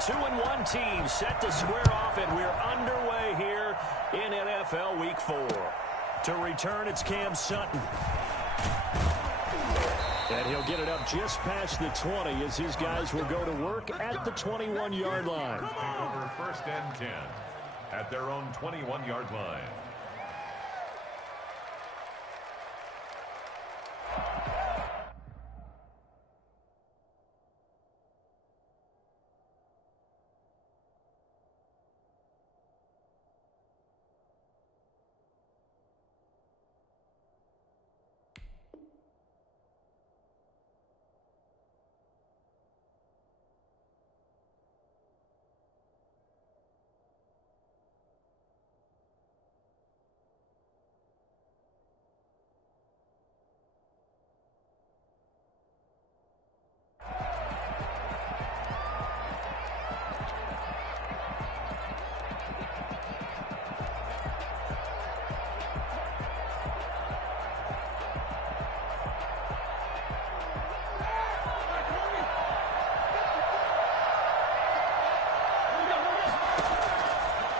2-1 team set to square off, and we're underway here in NFL Week 4. To return, it's Cam Sutton. And he'll get it up just past the 20 as his guys will go to work at the 21-yard line. Over 1st and 10 at their own 21-yard line.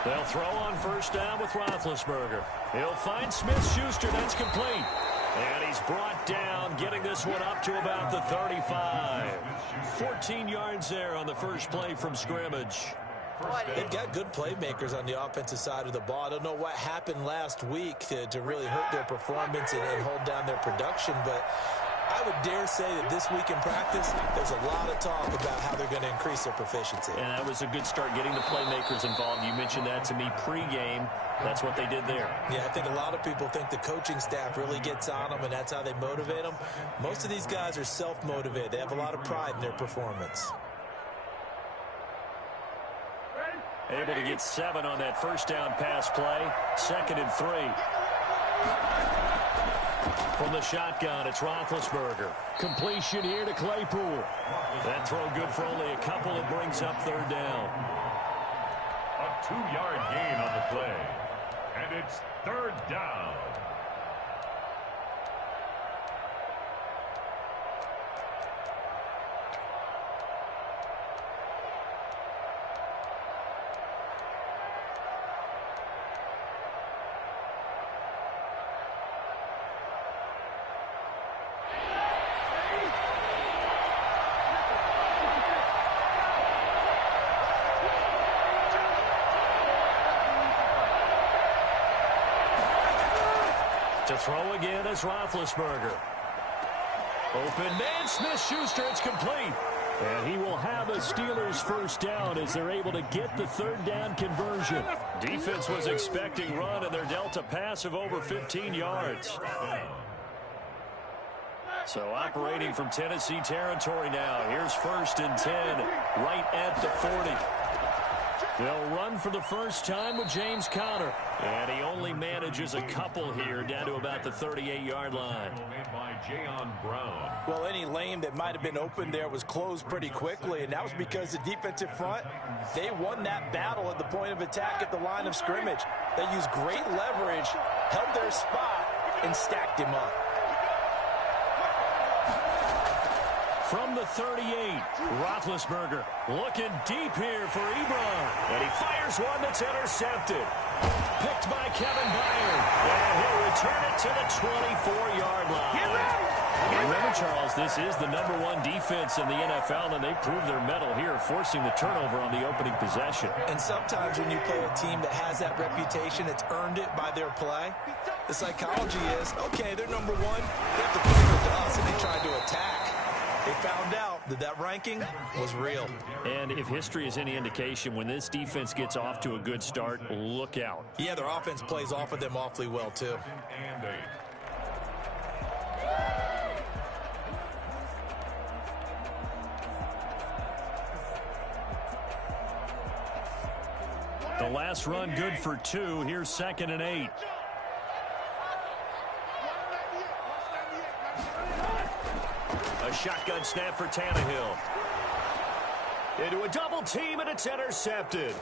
They'll throw on 1st down with Roethlisberger. He'll find Smith-Schuster. That's complete. And he's brought down, getting this one up to about the 35. 14 yards there on the first play from scrimmage. They've got good playmakers on the offensive side of the ball. I don't know what happened last week to really hurt their performance and hold down their production, but I would dare say that this week in practice, there's a lot of talk about how they're going to increase their proficiency. And that was a good start, getting the playmakers involved. You mentioned that to me pregame. That's what they did there. Yeah, I think a lot of people think the coaching staff really gets on them, and that's how they motivate them. Most of these guys are self-motivated. They have a lot of pride in their performance. Able to get 7 on that 1st down pass play. 2nd and 3. From the shotgun, it's Roethlisberger. Completion here to Claypool. That throw good for only a couple. It brings up 3rd down. A 2-yard gain on the play. And it's 3rd down. To throw again is Roethlisberger. Open man, Smith-Schuster, it's complete. And he will have a Steelers 1st down as they're able to get the 3rd down conversion. Defense was expecting run, and they're dealt a pass of over 15 yards. So operating from Tennessee territory now. Here's 1st and 10, right at the 40. They'll run for the first time with James Conner. And he only manages a couple here down to about the 38-yard line. Well, any lane that might have been open there was closed pretty quickly, and that was because the defensive front, they won that battle at the point of attack at the line of scrimmage. They used great leverage, held their spot, and stacked him up. From the 38, Roethlisberger looking deep here for Ebron. And he fires one that's intercepted. Picked by Kevin Byard. And he'll return it to the 24-yard line. Remember, Charles, this is the #1 defense in the NFL, and they proved their mettle here, forcing the turnover on the opening possession. And sometimes when you play a team that has that reputation, it's earned it by their play. The psychology is, okay, they're #1. They have to prove it to us, and they tried to attack. They found out that that ranking was real. And if history is any indication, when this defense gets off to a good start, look out. Yeah, their offense plays off of them awfully well, too. The last run good for 2. Here's 2nd and 8. A shotgun snap for Tannehill. Into a double team, and it's intercepted.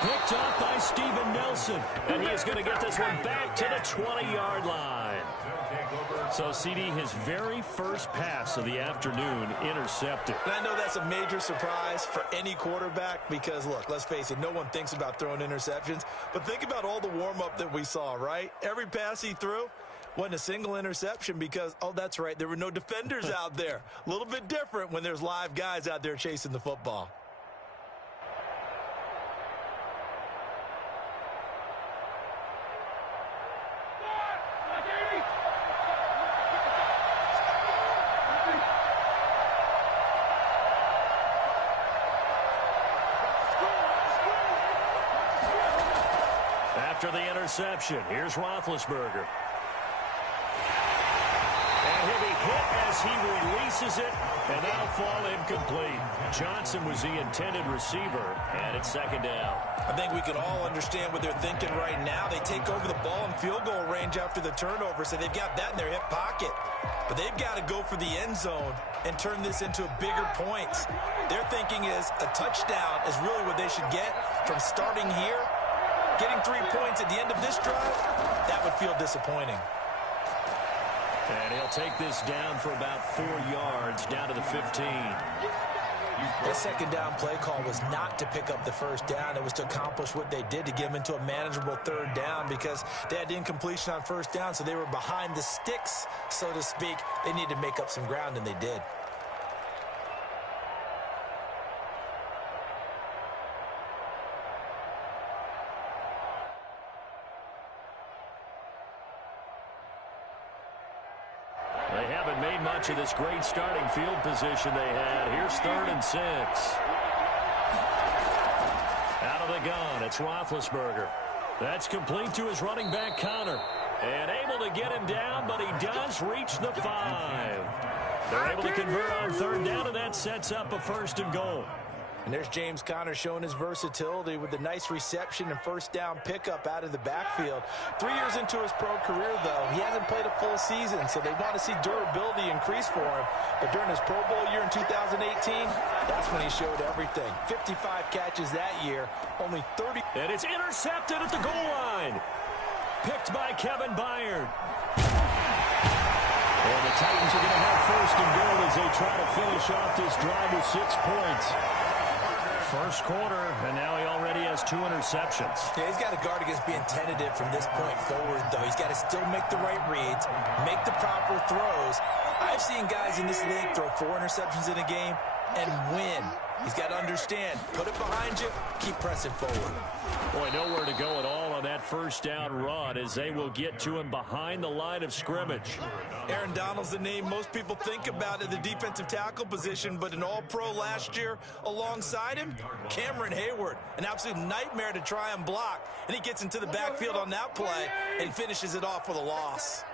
Picked up by Steven Nelson. And he is going to get this one back to the 20-yard line. They'll take over So, CD, his very first pass of the afternoon intercepted. And I know that's a major surprise for any quarterback because, look, let's face it, no one thinks about throwing interceptions. But think about all the warm-up that we saw, right? Every pass he threw wasn't a single interception because, oh, that's right, there were no defenders out there. A little bit different when there's live guys out there chasing the football. After the interception, here's Roethlisberger. And he'll be hit as he releases it, and that'll fall incomplete. Johnson was the intended receiver, and it's second down. I think we can all understand what they're thinking right now. They take over the ball in field goal range after the turnover, so they've got that in their hip pocket. But they've got to go for the end zone and turn this into bigger points. Their thinking is a touchdown is really what they should get from starting here. Getting 3 points at the end of this drive, that would feel disappointing. And he'll take this down for about 4 yards, down to the 15. That second down play call was not to pick up the first down. It was to accomplish what they did to get them into a manageable third down because they had incompletion on first down, so they were behind the sticks, so to speak. They needed to make up some ground, and they did. They haven't made much of this great starting field position they had. Here's 3rd and 6. Out of the gun, it's Roethlisberger. That's complete to his running back, Connor. And able to get him down, but he does reach the 5. They're able to convert on 3rd down, and that sets up a 1st and goal. And there's James Conner showing his versatility with a nice reception and first down pickup out of the backfield. 3 years into his pro career, though, he hasn't played a full season, so they want to see durability increase for him. But during his Pro Bowl year in 2018, that's when he showed everything. 55 catches that year, only 30. And it's intercepted at the goal line. Picked by Kevin Byard. And the Titans are going to have 1st and goal as they try to finish off this drive with 6 points. First quarter, and now he already has 2 interceptions. Yeah, he's got to guard against being tentative from this point forward, though. He's got to still make the right reads, make the proper throws. I've seen guys in this league throw 4 interceptions in a game and win. He's got to understand, put it behind you, keep pressing forward. Boy, nowhere to go at all on that first down run as they will get to him behind the line of scrimmage. Aaron Donald's the name most people think about at the defensive tackle position, but an all-pro last year alongside him, Cameron Hayward, an absolute nightmare to try and block, and he gets into the backfield on that play and finishes it off with a loss.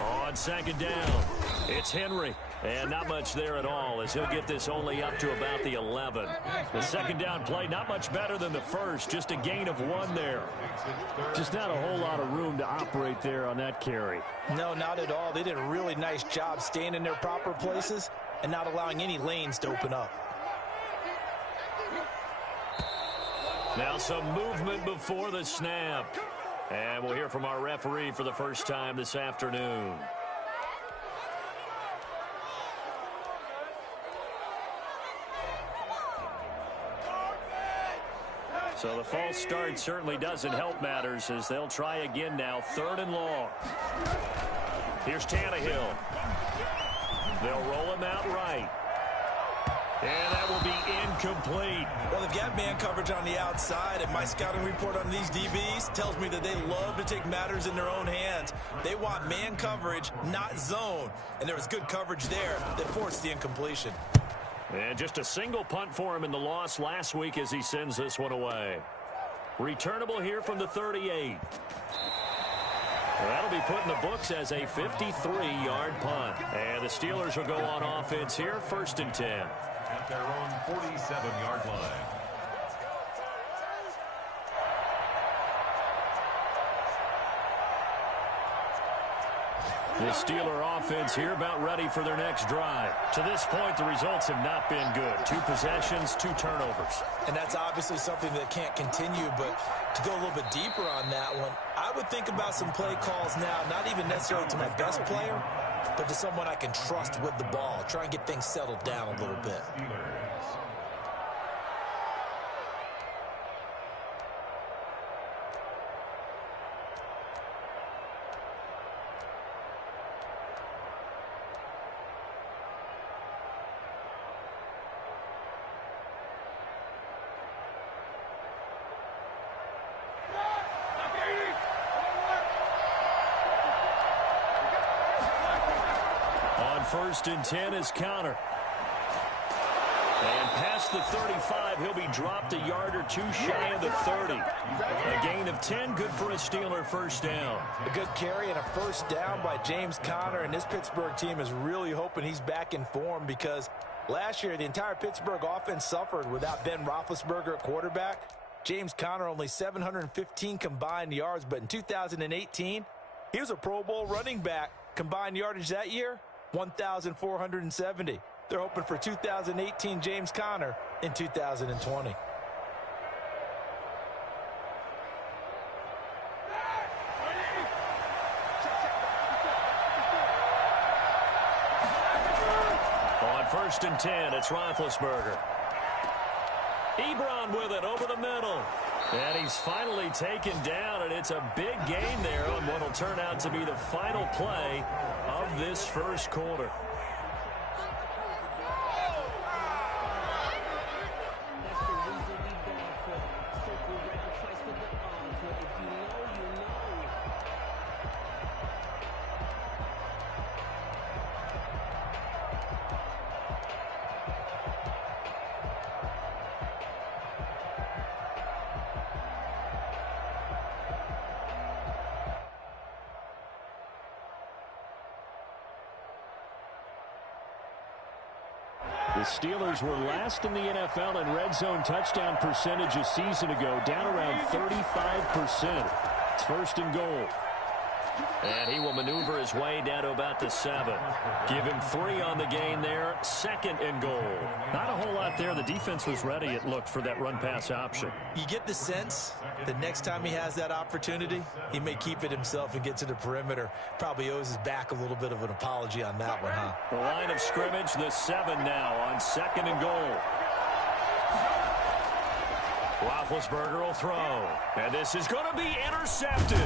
On 2nd down, it's Henry. And not much there at all as he'll get this only up to about the 11. The 2nd down play, not much better than the first, just a gain of 1 there. Just not a whole lot of room to operate there on that carry. No, not at all. They did a really nice job staying in their proper places and not allowing any lanes to open up. Now some movement before the snap. And we'll hear from our referee for the first time this afternoon. So the false start certainly doesn't help matters as they'll try again now. 3rd and long. Here's Tannehill. They'll roll him out right. And that will be incomplete. Well, they've got man coverage on the outside, and my scouting report on these DBs tells me that they love to take matters in their own hands. They want man coverage, not zone. And there was good coverage there that forced the incompletion. And just a single punt for him in the loss last week as he sends this one away. Returnable here from the 38. Well, that'll be put in the books as a 53-yard punt. And the Steelers will go on offense here, 1st and 10. At their own 47-yard line. The Steeler offense here about ready for their next drive. To this point, the results have not been good. 2 possessions, 2 turnovers. And that's obviously something that can't continue, but to go a little bit deeper on that one, I would think about some play calls now, not even necessarily to my best player, but to someone I can trust with the ball. Try and get things settled down a little bit. First and 10 is counter. And past the 35, he'll be dropped a yard or 2 shy of the 30. A gain of 10, good for a Steeler first down. A good carry and a first down by James Conner, and this Pittsburgh team is really hoping he's back in form because last year the entire Pittsburgh offense suffered without Ben Roethlisberger at quarterback. James Conner only 715 combined yards, but in 2018, he was a Pro Bowl running back. Combined yardage that year, 1,470. They're hoping for 2018 James Conner in 2020. On first and 10, it's Roethlisberger. Ebron with it over the middle. And he's finally taken down, and it's a big gain there on what will turn out to be the final play of this first quarter. The Steelers were last in the NFL in red zone touchdown percentage a season ago, down around 35%. It's first and goal. And he will maneuver his way down to about the 7. Give him 3 on the gain there. Second and goal. Not a whole lot there. The defense was ready, it looked, for that run-pass option. You get the sense that next time he has that opportunity, he may keep it himself and get to the perimeter. Probably owes his back a little bit of an apology on that one, huh? The line of scrimmage, the 7 now on second and goal. Roethlisberger will throw. And this is going to be intercepted.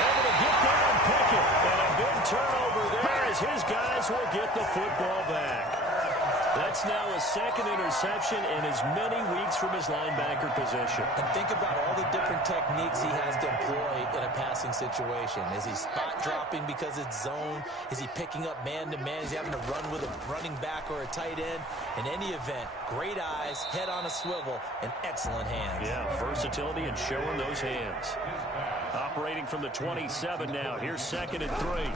Able to get there and pick it. And a big turnover there as his guys will get the football back. That's now a second interception in as many weeks from his linebacker position. And think about all the different techniques he has to employ in a passing situation. Is he spot dropping because it's zone? Is he picking up man-to-man? Is he having to run with a running back or a tight end? In any event, great eyes, head on a swivel, and excellent hands. Yeah, versatility and showing those hands. Operating from the 27 now. Here's second and 3.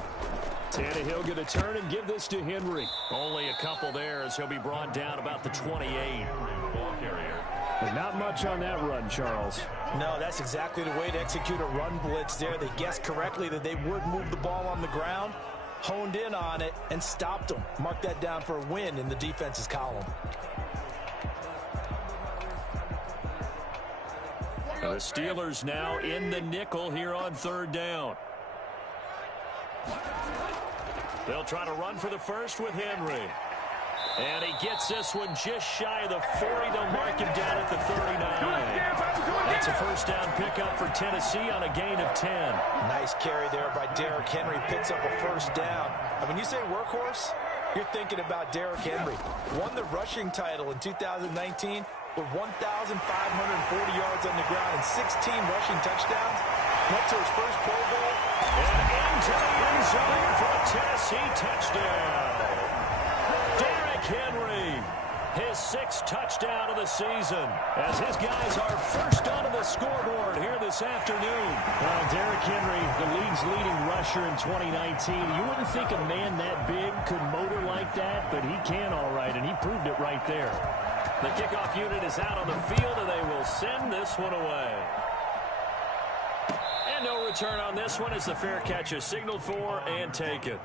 Tannehill going to turn and give this to Henry. Only a couple there as he'll be brought down about the 28. But not much on that run, Charles. No, that's exactly the way to execute a run blitz there. They guessed correctly that they would move the ball on the ground, honed in on it, and stopped them. Mark that down for a win in the defense's column. The Steelers now in the nickel here on third down. They'll try to run for the first with Henry. And he gets this one just shy of the 40. They'll mark him down at the 39. That's a first down pickup for Tennessee on a gain of 10. Nice carry there by Derrick Henry. Picks up a first down. And when you say workhorse, you're thinking about Derrick Henry. Won the rushing title in 2019 with 1,540 yards on the ground and 16 rushing touchdowns. Went to his first Pro Bowl. And into the end zone for a Tennessee touchdown. Derrick Henry, his 6th touchdown of the season, as his guys are first onto the scoreboard here this afternoon. Well, Derrick Henry, the league's leading rusher in 2019. You wouldn't think a man that big could motor like that, but he can all right, and he proved it right there. The kickoff unit is out on the field, and they will send this one away. And no return on this one as the fair catch is signaled for and taken.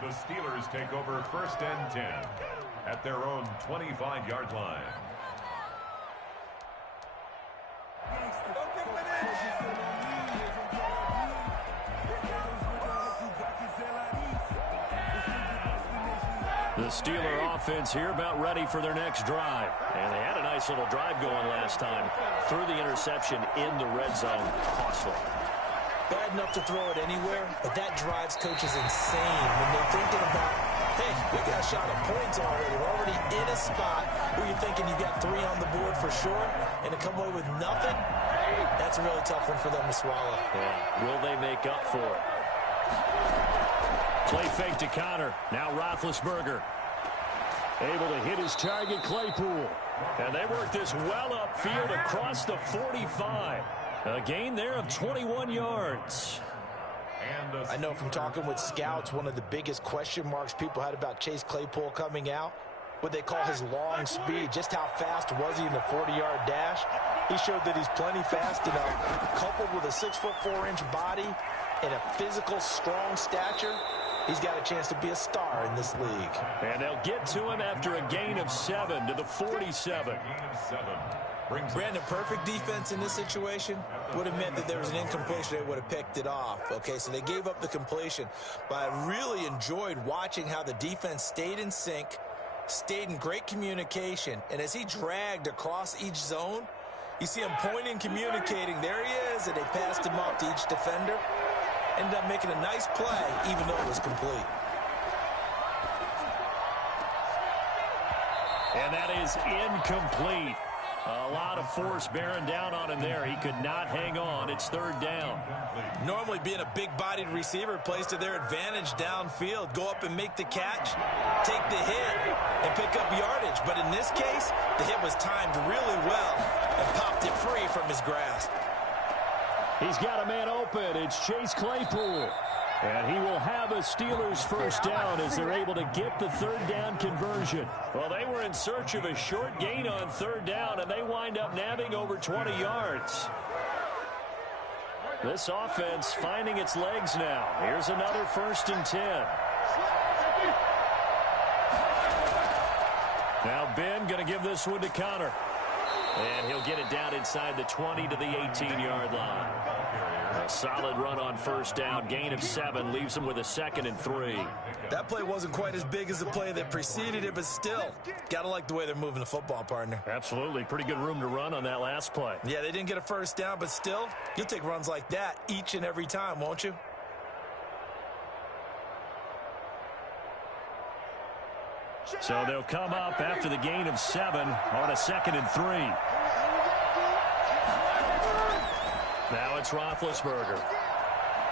The Steelers take over 1st and 10 at their own 25-yard line. The Steeler offense here about ready for their next drive. And they had a nice little drive going last time. Threw the interception in the red zone. Costly. Bad enough to throw it anywhere, but that drives coaches insane when they're thinking about, hey, we got a shot at points already. We're already in a spot where you're thinking you got 3 on the board for sure, and to come away with nothing, that's a really tough one for them to swallow. Yeah. Will they make up for it? Play fake to Connor. Now Roethlisberger. Able to hit his target, Claypool. And they work this well upfield across the 45. A gain there of 21 yards. I know from talking with scouts, one of the biggest question marks people had about Chase Claypool coming out, what they call his long speed. Just how fast was he in the 40-yard dash? He showed that he's plenty fast enough, coupled with a 6'4" body and a physical, strong stature. He's got a chance to be a star in this league. And they'll get to him after a gain of 7 to the 47. Brandon, perfect defense in this situation would have meant that there was an incompletion. They would have picked it off. Okay, so they gave up the completion. But I really enjoyed watching how the defense stayed in sync, stayed in great communication. And as he dragged across each zone, you see him pointing, communicating. There he is, and they passed him off to each defender. Ended up making a nice play, even though it was complete. And that is incomplete. A lot of force bearing down on him there. He could not hang on. It's 3rd down. Normally being a big-bodied receiver plays to their advantage downfield. Go up and make the catch, take the hit, and pick up yardage. But in this case, the hit was timed really well and popped it free from his grasp. He's got a man open. It's Chase Claypool. And he will have a Steelers 1st down as they're able to get the 3rd down conversion. Well, they were in search of a short gain on 3rd down, and they wind up nabbing over 20 yards. This offense finding its legs now. Here's another 1st and 10. Now Ben going to give this one to Connor. And he'll get it down inside the 20 to the 18-yard line. A solid run on 1st down. Gain of 7 leaves them with a 2nd and 3. That play wasn't quite as big as the play that preceded it, but still, got to like the way they're moving the football, partner. Absolutely. Pretty good room to run on that last play. Yeah, they didn't get a 1st down, but still, you'll take runs like that each and every time, won't you? So they'll come up after the gain of 7 on a 2nd and 3. Now it's Roethlisberger.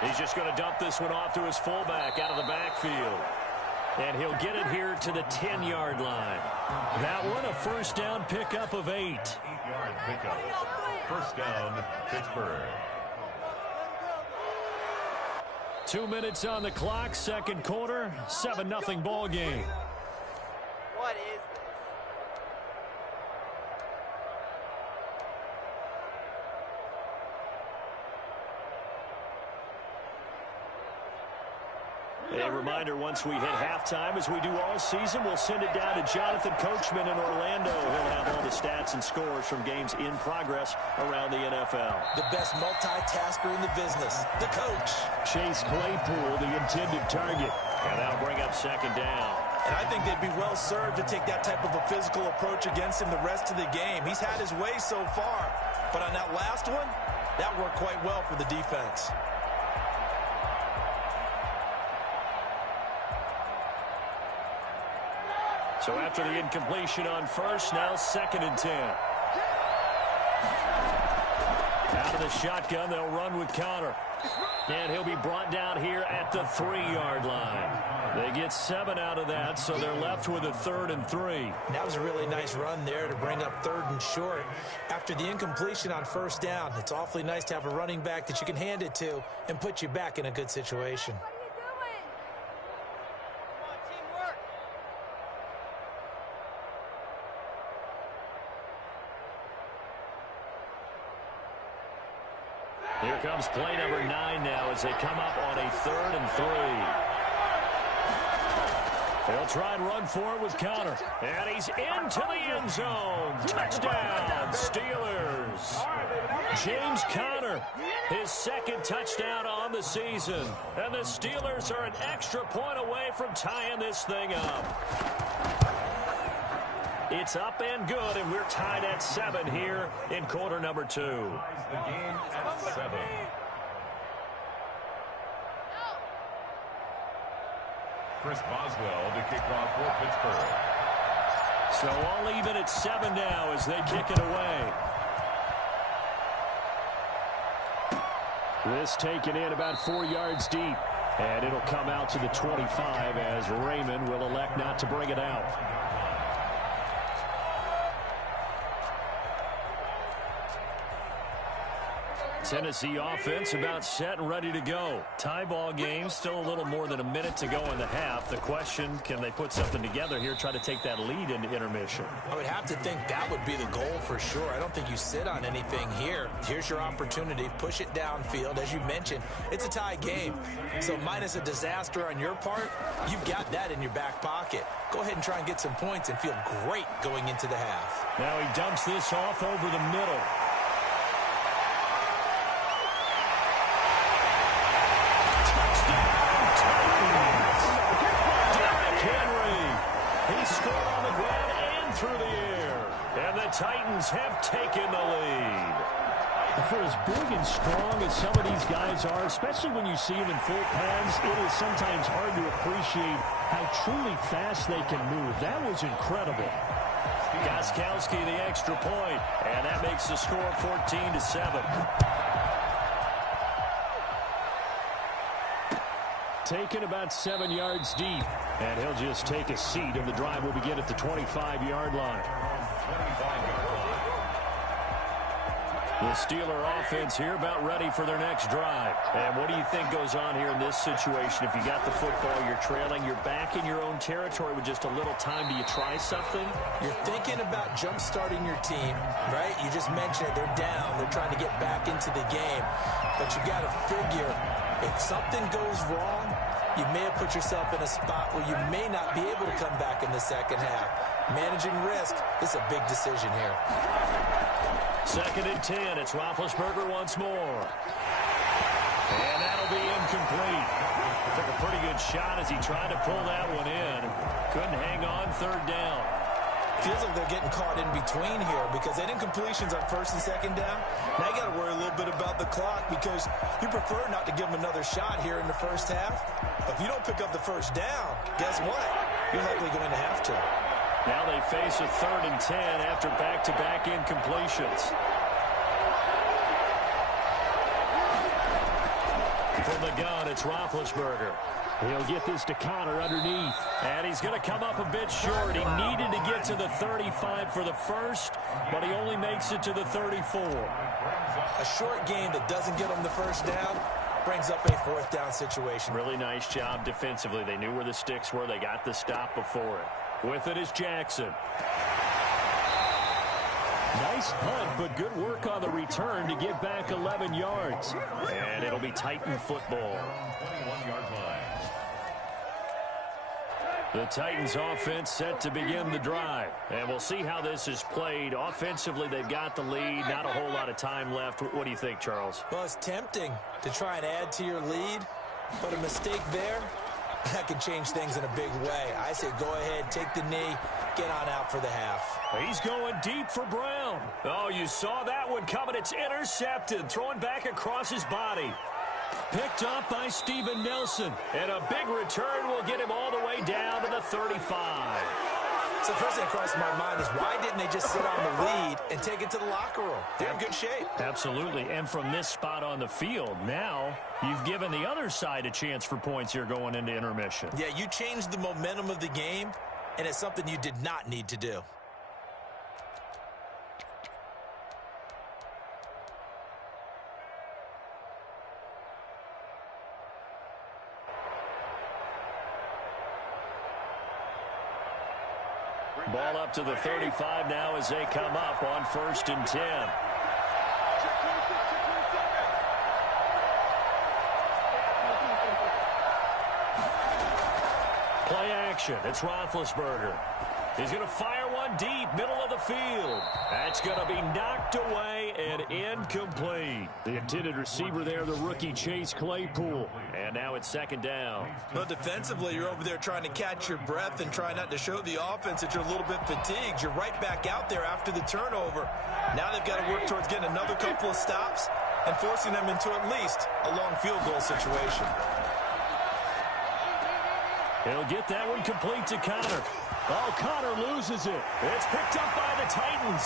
He's just going to dump this one off to his fullback out of the backfield. And he'll get it here to the 10-yard line. That one a 1st down pickup of 8. 8-yard pickup. 1st down, Pittsburgh. 2 minutes on the clock, 2nd quarter, 7-0 ball game. What is this? A reminder, once we hit halftime, as we do all season, we'll send it down to Jonathan Coachman in Orlando. He'll have all the stats and scores from games in progress around the NFL. The best multitasker in the business, the coach. Chase Claypool, the intended target. And that'll bring up 2nd down. And I think they'd be well served to take that type of a physical approach against him the rest of the game. He's had his way so far. But on that last one, that worked quite well for the defense. So after the incompletion on 1st, now 2nd and 10. Out of the shotgun, they'll run with Connor. And he'll be brought down here at the 3-yard line. They get 7 out of that, so they're left with a 3rd and 3. That was a really nice run there to bring up 3rd and short. After the incompletion on 1st down, it's awfully nice to have a running back that you can hand it to and put you back in a good situation. Here comes play number 9 now as they come up on a 3rd and 3. They'll try and run for it with Conner. And he's into the end zone. Touchdown, Steelers. James Conner, his 2nd touchdown on the season. And the Steelers are an extra point away from tying this thing up. It's up and good, and we're tied at 7 here in quarter number 2. The game at 7. Chris Boswell to kick off for Pittsburgh. So all even at 7 now as they kick it away. This taken in about 4 yards deep. And it'll come out to the 25 as Raymond will elect not to bring it out. Tennessee offense about set and ready to go. Tie ball game, still a little more than a minute to go in the half. The question, can they put something together here, try to take that lead into intermission? I would have to think that would be the goal for sure. I don't think you sit on anything here. Here's your opportunity. Push it downfield. As you mentioned, it's a tie game. So minus a disaster on your part, you've got that in your back pocket. Go ahead and try and get some points and feel great going into the half. Now he dumps this off over the middle. Titans have taken the lead. For as big and strong as some of these guys are, especially when you see them in full pads, it is sometimes hard to appreciate how truly fast they can move. That was incredible. Gostkowski the extra point, and that makes the score 14-7. Taken about 7 yards deep, and he'll just take a seat, and the drive will begin at the 25-yard line. The Steeler offense here about ready for their next drive. And what do you think goes on here in this situation? If you got the football, you're trailing, you're back in your own territory with just a little time. Do you try something? You're thinking about jump-starting your team, right? You just mentioned it. They're down. They're trying to get back into the game. But you got to figure, if something goes wrong, you may have put yourself in a spot where you may not be able to come back in the second half. Managing risk is a big decision here. 2nd and 10. It's Roethlisberger once more. And that'll be incomplete. Took a pretty good shot as he tried to pull that one in. Couldn't hang on 3rd down. Feels like they're getting caught in between here because they didn't completions on 1st and 2nd down. Now you got to worry a little bit about the clock because you prefer not to give them another shot here in the first half. If you don't pick up the 1st down, guess what? You're likely going to have to. Now they face a 3rd and 10 after back-to-back incompletions. From the gun, it's Roethlisberger. He'll get this to Conner underneath. And he's going to come up a bit short. He needed to get to the 35 for the first, but he only makes it to the 34. A short game that doesn't get him the 1st down brings up a 4th down situation. Really nice job defensively. They knew where the sticks were. They got the stop before it. With it is Jackson. Nice punt, but good work on the return to get back 11 yards. And it'll be Titan football. 21-yard line. The Titans offense set to begin the drive. And we'll see how this is played. Offensively, they've got the lead. Not a whole lot of time left. What do you think, Charles? Well, it's tempting to try and add to your lead, but a mistake there, that can change things in a big way. I say go ahead, take the knee, get on out for the half. He's going deep for Brown. Oh, you saw that one coming. It's intercepted. Throwing back across his body. Picked up by Steven Nelson. And a big return will get him all the way down to the 35. So the first thing that crosses my mind is why didn't they just sit on the lead and take it to the locker room? They're in good shape. Absolutely. And from this spot on the field, now you've given the other side a chance for points here going into intermission. Yeah, you changed the momentum of the game, and it's something you did not need to do. Ball up to the 35 now as they come up on 1st and 10. action. It's Roethlisberger. He's going to fire one deep, middle of the field. That's going to be knocked away and incomplete. The intended receiver there, the rookie Chase Claypool. And now it's second down. Well, defensively, you're over there trying to catch your breath and try not to show the offense that you're a little bit fatigued. You're right back out there after the turnover. Now they've got to work towards getting another couple of stops and forcing them into at least a long field goal situation. He'll get that one complete to Connor. Oh, Connor loses it. It's picked up by the Titans.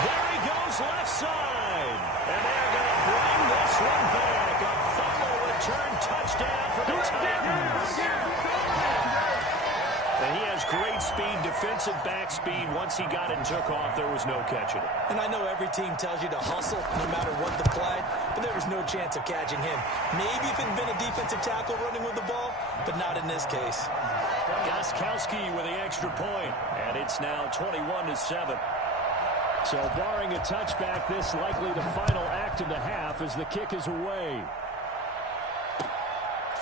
There he goes, left side. And they're going to bring this one back. A fumble return touchdown for the Titans. And he has great speed, defensive back speed. Once he got it and took off, there was no catching it. And I know every team tells you to hustle no matter what the play, but there was no chance of catching him. Maybe if it had been a defensive tackle running with the ball, but not in this case. Gostkowski with the extra point, and it's now 21-7. So barring a touchback, this likely the final act of the half as the kick is away.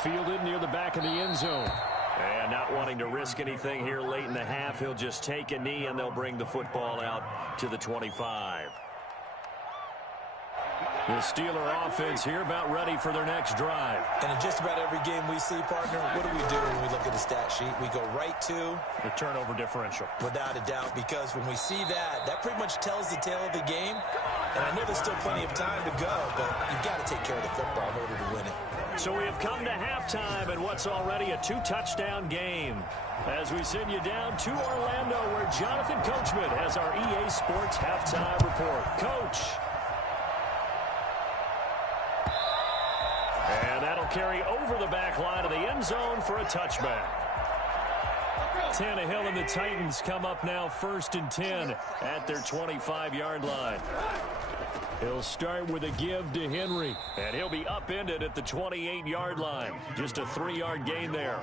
Fielded near the back of the end zone. And not wanting to risk anything here late in the half, he'll just take a knee and they'll bring the football out to the 25. The Steeler offense here about ready for their next drive. And in just about every game we see, partner, what do we do when we look at the stat sheet? We go right to the turnover differential. Without a doubt, because when we see that, that pretty much tells the tale of the game. And I know there's still plenty of time to go, but you've got to take care of the football in order to win it. So we have come to halftime in what's already a 2-touchdown game. As we send you down to Orlando, where Jonathan Coachman has our EA Sports halftime report. Coach. And that'll carry over the back line of the end zone for a touchback. Tannehill and the Titans come up now 1st and 10 at their 25-yard line. He'll start with a give to Henry. And he'll be upended at the 28-yard line. Just a 3-yard gain there.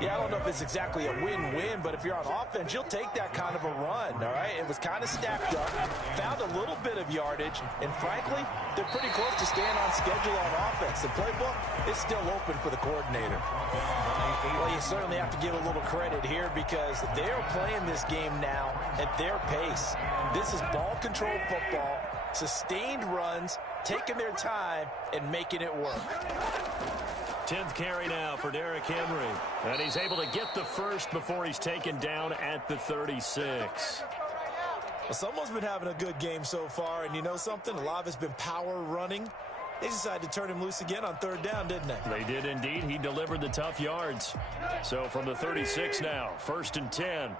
Yeah, I don't know if it's exactly a win-win, but if you're on offense, you'll take that kind of a run, all right? It was kind of stacked up, found a little bit of yardage, and frankly, they're pretty close to staying on schedule on offense. The playbook is still open for the coordinator. Well, you certainly have to give a little credit here because they're playing this game now at their pace. This is ball control football, sustained runs, taking their time, and making it work. 10th carry now for Derrick Henry. And he's able to get the first before he's taken down at the 36. Well, someone's been having a good game so far, and you know something? A lot of it's been power running. They decided to turn him loose again on 3rd down, didn't they? They did indeed. He delivered the tough yards. So from the 36 now, 1st and 10.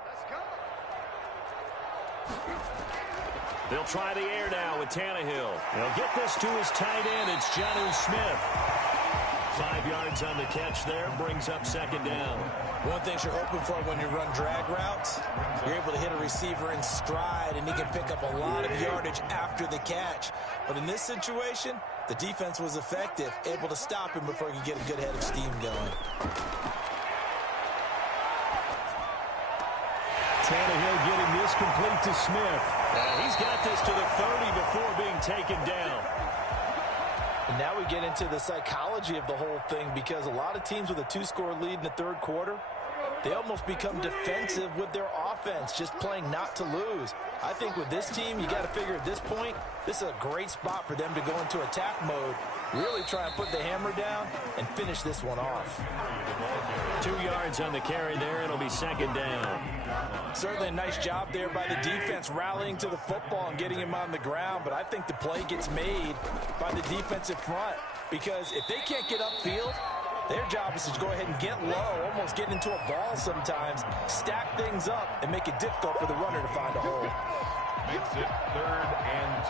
They'll try the air now with Tannehill. They'll get this to his tight end. It's Jonnu Smith. 5 yards on the catch there, brings up 2nd down. One thing you're hoping for when you run drag routes, you're able to hit a receiver in stride, and he can pick up a lot of yardage after the catch. But in this situation, the defense was effective, able to stop him before he could get a good head of steam going. Tannehill getting this complete to Smith. He's got this to the 30 before being taken down. And now we get into the psychology of the whole thing because a lot of teams with a 2-score lead in the 3rd quarter, they almost become defensive with their offense, just playing not to lose. I think with this team, you got to figure at this point, this is a great spot for them to go into attack mode, really try and put the hammer down and finish this one off. 2 yards on the carry there. It'll be 2nd down. Certainly a nice job there by the defense rallying to the football and getting him on the ground, but I think the play gets made by the defensive front because if they can't get upfield, their job is to go ahead and get low, almost get into a ball sometimes, stack things up, and make it difficult for the runner to find a hole. Makes it 3rd and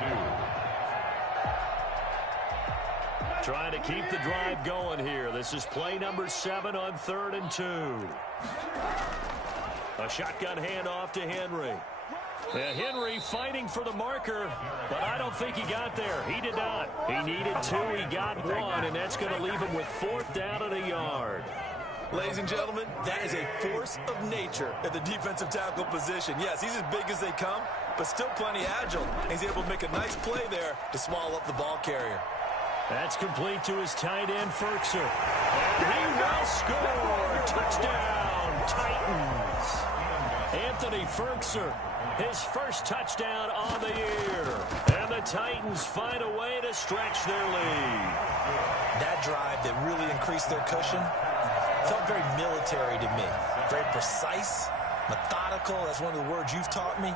2. Trying to keep the drive going here. This is play number 7 on 3rd and 2. A shotgun handoff to Henry. Henry fighting for the marker, but I don't think he got there. He did not. He needed 2. He got 1, and that's going to leave him with 4th down and a yard. Ladies and gentlemen, that is a force of nature at the defensive tackle position. Yes, he's as big as they come, but still plenty agile. He's able to make a nice play there to swallow up the ball carrier. That's complete to his tight end, Ferkser. And he will score. Touchdown, Titans. Anthony Ferkser, his first touchdown on the year. And the Titans find a way to stretch their lead. That drive that really increased their cushion felt very military to me. Very precise, methodical. That's one of the words you've taught me.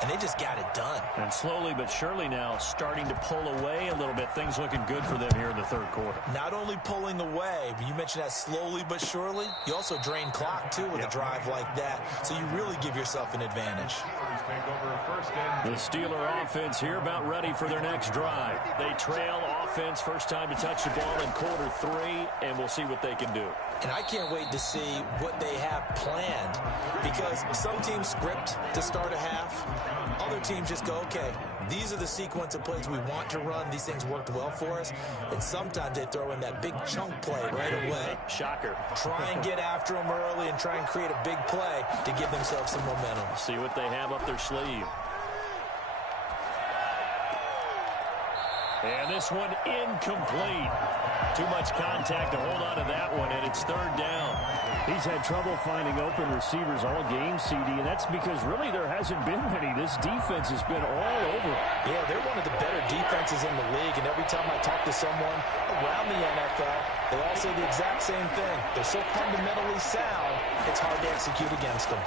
And they just got it done. And slowly but surely now starting to pull away a little bit. Things looking good for them here in the third quarter. Not only pulling away, but you mentioned that slowly but surely. You also drain clock, too, with a drive like that. So you really give yourself an advantage. The Steeler offense here about ready for their next drive. They trail offense, first time to touch the ball in quarter 3, and we'll see what they can do. And I can't wait to see what they have planned, because some teams script to start a half. Other teams just go, okay, these are the sequence of plays we want to run. These things worked well for us. And sometimes they throw in that big chunk play right away. Shocker. Try and get after them early and try and create a big play to give themselves some momentum. See what they have up their sleeve. And this one incomplete. Too much contact to hold on to that one, and it's third down. He's had trouble finding open receivers all game, CD, and that's because really there hasn't been many. This defense has been all over. Yeah, they're one of the better defenses in the league, and every time I talk to someone around the NFL, they all say the exact same thing. They're so fundamentally sound, it's hard to execute against them.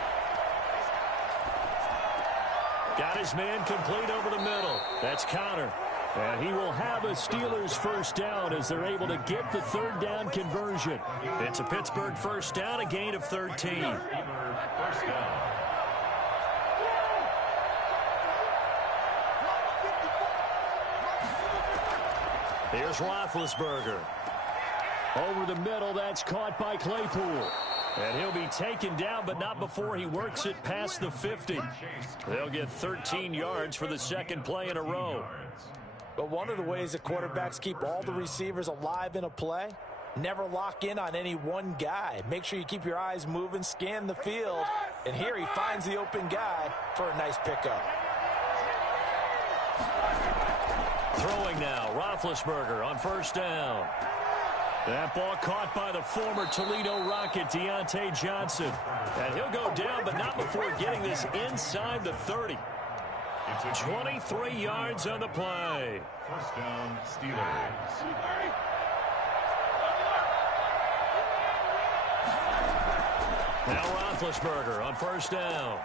Got his man complete over the middle. That's Connor. And he will have a Steelers first down as they're able to get the third down conversion. It's a Pittsburgh first down, a gain of 13. Here's Roethlisberger. Over the middle, that's caught by Claypool. And he'll be taken down, but not before he works it past the 50. They'll get 13 yards for the second play in a row. But one of the ways that quarterbacks keep all the receivers alive in a play, never lock in on any one guy. Make sure you keep your eyes moving, scan the field, and here he finds the open guy for a nice pickup. Throwing now, Roethlisberger on first down. That ball caught by the former Toledo Rocket, Deontay Johnson. And he'll go down, but not before getting this inside the 30. 23 yards on the play. First down, Steelers. Now Roethlisberger on first down.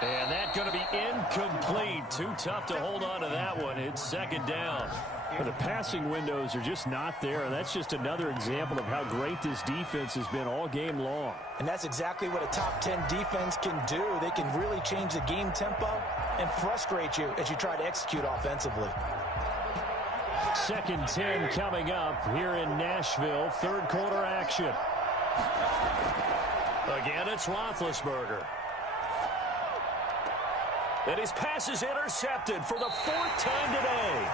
And that's going to be incomplete. Too tough to hold on to that one. It's second down. Well, the passing windows are just not there, and that's just another example of how great this defense has been all game long. And that's exactly what a top 10 defense can do. They can really change the game tempo and frustrate you as you try to execute offensively. Second 10 coming up here in Nashville. Third quarter action. Again, it's Roethlisberger. And his pass is intercepted for the 4th time today.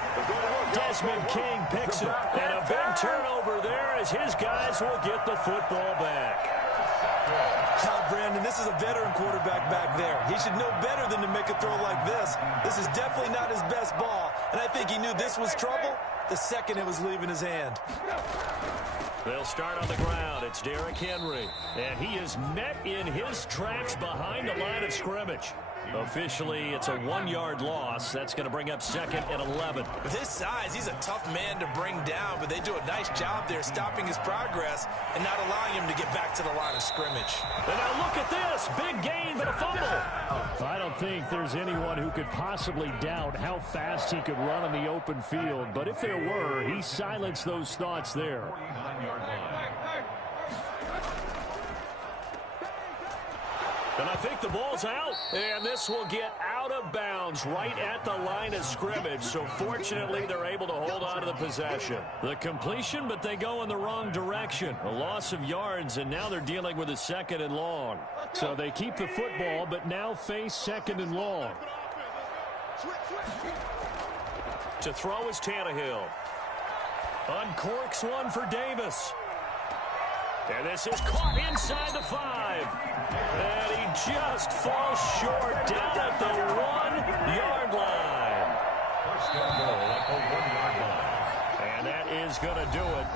Desmond King picks it. And a big turnover there as his guys will get the football back. Brandon, this is a veteran quarterback back there. He should know better than to make a throw like this. This is definitely not his best ball. And I think he knew this was trouble the second it was leaving his hand. They'll start on the ground. It's Derrick Henry. And he is met in his tracks behind the line of scrimmage. Officially, it's a 1-yard loss. That's going to bring up second and 11. With his size, he's a tough man to bring down, but they do a nice job there stopping his progress and not allowing him to get back to the line of scrimmage. And now look at this. Big gain, but a fumble. I don't think there's anyone who could possibly doubt how fast he could run on the open field. But if there were, he silenced those thoughts there. 49-yard line. And I think the ball's out. And this will get out of bounds right at the line of scrimmage. So fortunately, they're able to hold on to the possession. The completion, but they go in the wrong direction. A loss of yards, and now they're dealing with a second and long. So they keep the football, but now face second and long. To throw is Tannehill. Uncorks one for Davis. And this is caught inside the 5. And he just falls short down at the 1-yard line. First and goal at the 1-yard line. And that is going to do it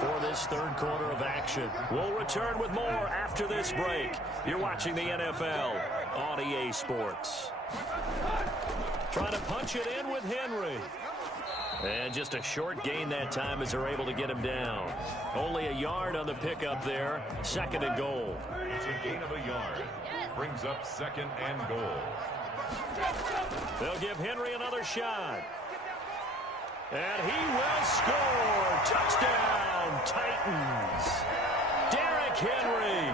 for this third quarter of action. We'll return with more after this break. You're watching the NFL on EA Sports. Trying to punch it in with Henry. And just a short gain that time as they're able to get him down. Only a yard on the pickup there. Second and goal. It's a gain of a yard. Brings up second and goal. They'll give Henry another shot. And he will score. Touchdown, Titans. Derrick Henry.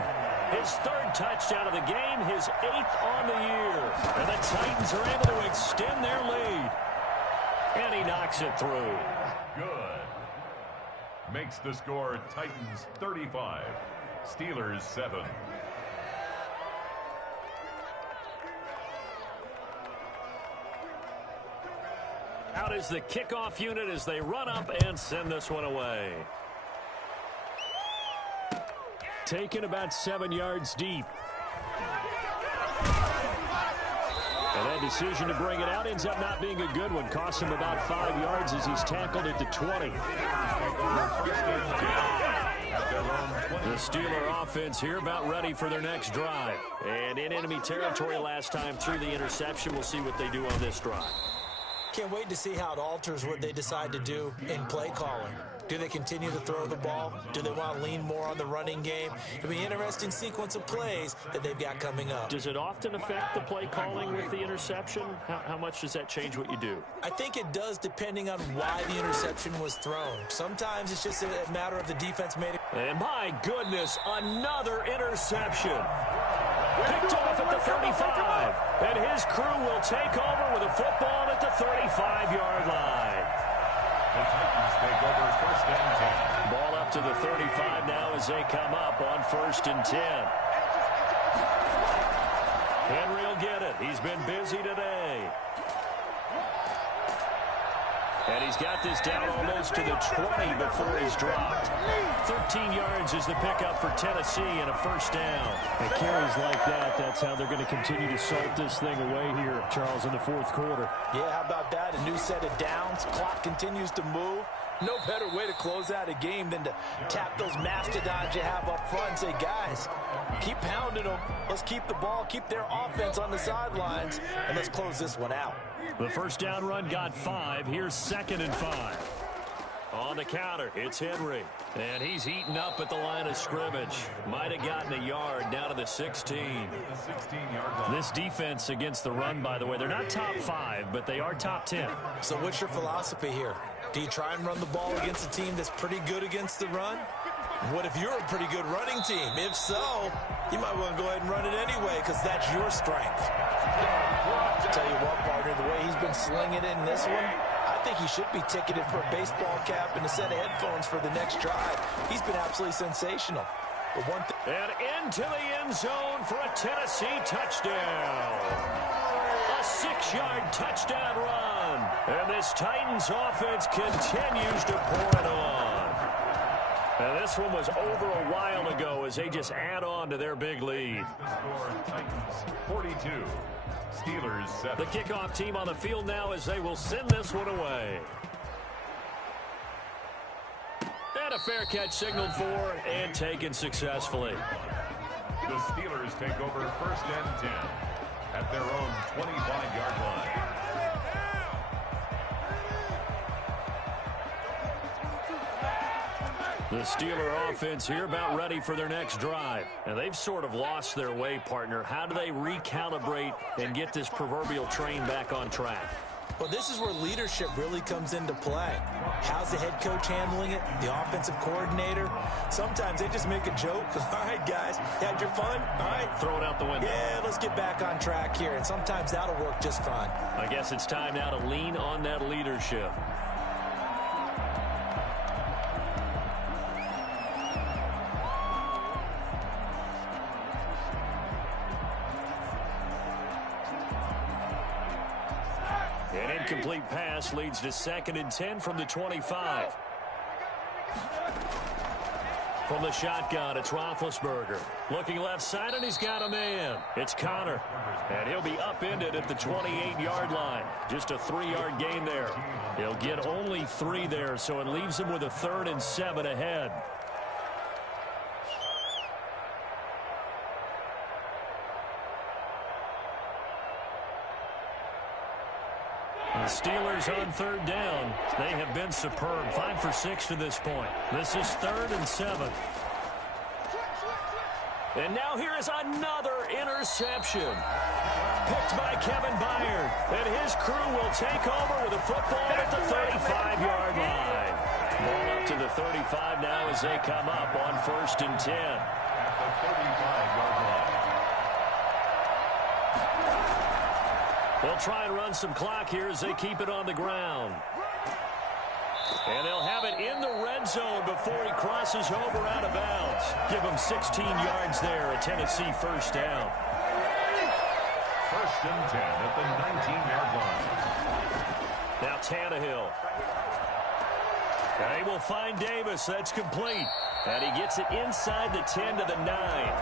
His third touchdown of the game, his 8th on the year. And the Titans are able to extend their lead. And he knocks it through. Good. Makes the score Titans 35, Steelers 7. Out is the kickoff unit as they run up and send this one away. Taken about 7 yards deep. And that decision to bring it out ends up not being a good one. Costs him about 5 yards as he's tackled at the 20. The Steeler offense here about ready for their next drive. And in enemy territory last time through the interception. We'll see what they do on this drive. Can't wait to see how it alters what they decide to do in play calling. Do they continue to throw the ball? Do they want to lean more on the running game? It'll be an interesting sequence of plays that they've got coming up. Does it often affect the play calling with the interception? How much does that change what you do? I think it does depending on why the interception was thrown. Sometimes it's just a matter of the defense made it. And my goodness, another interception. Picked off at the 35. And his crew will take over with a football at the 35-yard line. The Titans take over first and 10. Ball up to the 35 now as they come up on first and 10. Henry will get it. He's been busy today. And he's got this down almost to the 20 before he's dropped. 13 yards is the pickup for Tennessee and a first down. And carries like that, that's how they're going to continue to salt this thing away here, Charles, in the fourth quarter. Yeah, how about that? A new set of downs. Clock continues to move. No better way to close out a game than to tap those mastodons you have up front and say, guys, keep pounding them. Let's keep the ball, keep their offense on the sidelines, and let's close this one out. The first down run got 5. Here's second and 5. On the counter, it's Henry. And he's eaten up at the line of scrimmage. Might have gotten a yard down to the 16. This defense against the run, by the way, they're not top 5, but they are top 10. So what's your philosophy here? Do you try and run the ball against a team that's pretty good against the run? What if you're a pretty good running team? If so, you might want to go ahead and run it anyway because that's your strength. I'll tell you what, partner, the way he's been slinging it in this one, I think he should be ticketed for a baseball cap and a set of headphones for the next drive. He's been absolutely sensational. But one thing. And into the end zone for a Tennessee touchdown. A 6-yard touchdown run. And this Titans offense continues to pour it on. And this one was over a while ago as they just add on to their big lead. The score, Titans 42, Steelers 7. The kickoff team on the field now as they will send this one away. And a fair catch signaled for and taken successfully. The Steelers take over first and 10 at their own 25-yard line. The Steeler offense here about ready for their next drive. And they've sort of lost their way, partner. How do they recalibrate and get this proverbial train back on track? Well, this is where leadership really comes into play. How's the head coach handling it? The offensive coordinator? Sometimes they just make a joke. All right, guys, had your fun? All right. Throw it out the window. Yeah, let's get back on track here. And sometimes that'll work just fine. I guess it's time now to lean on that leadership. An incomplete pass leads to second and 10 from the 25. From the shotgun, it's Roethlisberger. Looking left side, and he's got a man. It's Connor. And he'll be upended at the 28-yard line. Just a 3-yard gain there. He'll get only 3 there, so it leaves him with a 3rd and 7 ahead. The Steelers on 3rd down. They have been superb. 5 for 6 to this point. This is 3rd and 7. And now here is another interception. Picked by Kevin Byard. And his crew will take over with a football at the 35-yard line. Ball up to the 35 now as they come up on 1st and 10. At the 35-yard line. They'll try and run some clock here as they keep it on the ground. And they'll have it in the red zone before he crosses over out of bounds. Give him 16 yards there, a Tennessee 1st down. 1st and 10 at the 19-yard line. Now Tannehill. They will find Davis. That's complete. And he gets it inside the 10 to the 9.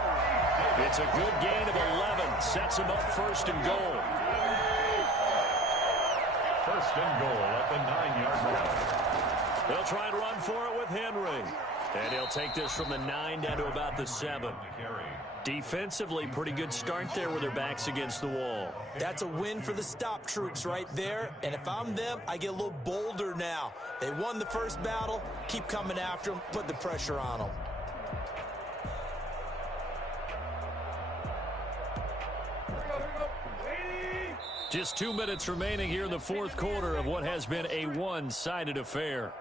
It's a good gain of 11. Sets him up 1st and goal. 1st and goal at the 9-yard line. They'll try and run for it with Henry. And he'll take this from the 9 down to about the 7. Defensively, pretty good start there with their backs against the wall. That's a win for the stop troops right there. And if I'm them, I get a little bolder now. They won the first battle. Keep coming after them. Put the pressure on them. Just 2 minutes remaining here in the 4th quarter of what has been a one-sided affair.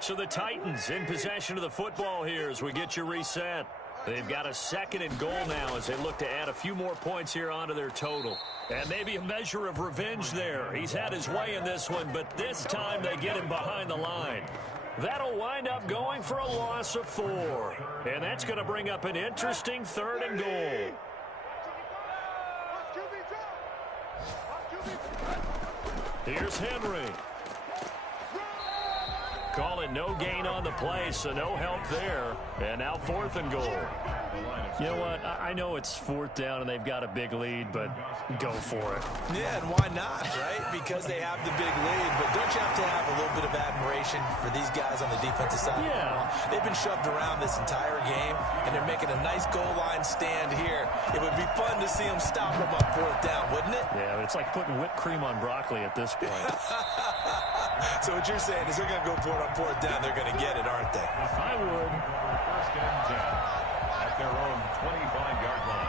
So the Titans in possession of the football here as we get you reset. They've got a 2nd and goal now as they look to add a few more points here onto their total. And maybe a measure of revenge there. He's had his way in this one, but this time they get him behind the line. That'll wind up going for a loss of 4. And that's going to bring up an interesting 3rd and goal. Here's Henry. Call it no gain on the play, so no help there. And now 4th and goal. You know what? I know it's 4th down and they've got a big lead, but go for it. Yeah, and why not, right? Because they have the big lead. But don't you have to have a little bit of admiration for these guys on the defensive side? Yeah. They've been shoved around this entire game, and they're making a nice goal line stand here. It would be fun to see them stop them on 4th down, wouldn't it? Yeah, it's like putting whipped cream on broccoli at this point. So what you're saying is they're going to go for it on 4th down. They're going to get it, aren't they? I would. 1st and 10 at their own 25-yard line.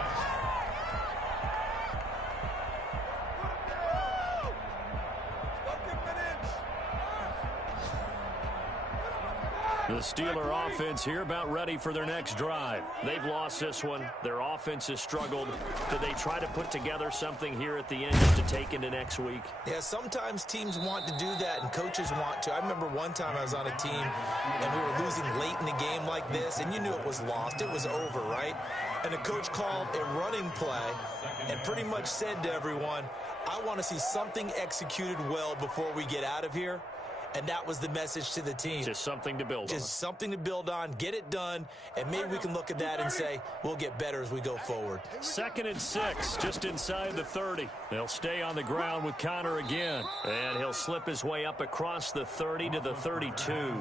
The Steeler offense here about ready for their next drive. They've lost this one. Their offense has struggled. Did they try to put together something here at the end just to take into next week? Yeah, sometimes teams want to do that and coaches want to. I remember one time I was on a team and we were losing late in the game like this, and you knew it was lost. It was over, right? And the coach called a running play and pretty much said to everyone, I want to see something executed well before we get out of here. And that was the message to the team. Just something to build on. Just something to build on, get it done, and maybe we can look at that and say, we'll get better as we go forward. 2nd and 6, just inside the 30. They'll stay on the ground with Connor again. And he'll slip his way up across the 30 to the 32.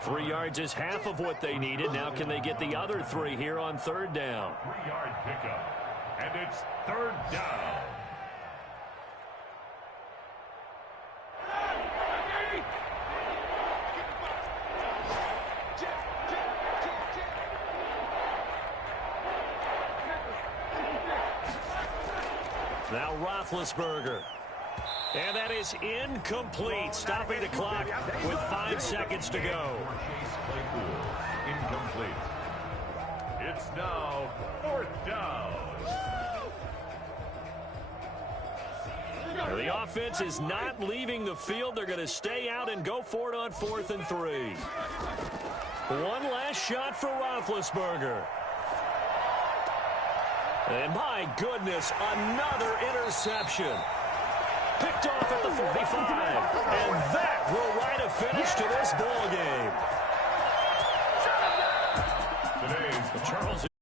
3 yards is half of what they needed. Now can they get the other 3 here on 3rd down? 3-yard pickup. And it's 3rd down. Now Roethlisberger. And that is incomplete, stopping the clock with 5 seconds to go. Incomplete. It's now 4th down. The offense is not leaving the field. They're going to stay out and go for it on 4th and 3. One last shot for Roethlisberger. And my goodness, another interception. Picked off at the 45. And that will write finish to this ball game. Today's Charles